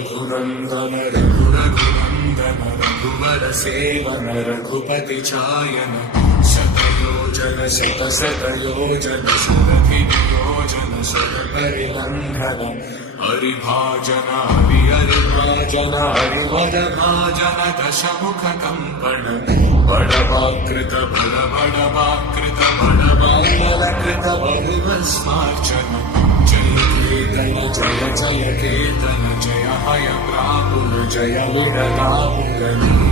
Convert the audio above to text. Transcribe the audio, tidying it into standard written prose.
रघुनन्दन रघुरघुनन्दन रघुवर सेवन रघुपति चायन शतयोजन शतशतयोजन शरधियोजन शरपरिबन्धन हरिभाजन हरिभाजन हरिवरभाजन दशमुख कंपन बड़वाकृत बड़वाकृत बड़वाकृत बहुमस्मार्चन जय केतन जय जय केतन जय हय प्रापुल जय विरलापुल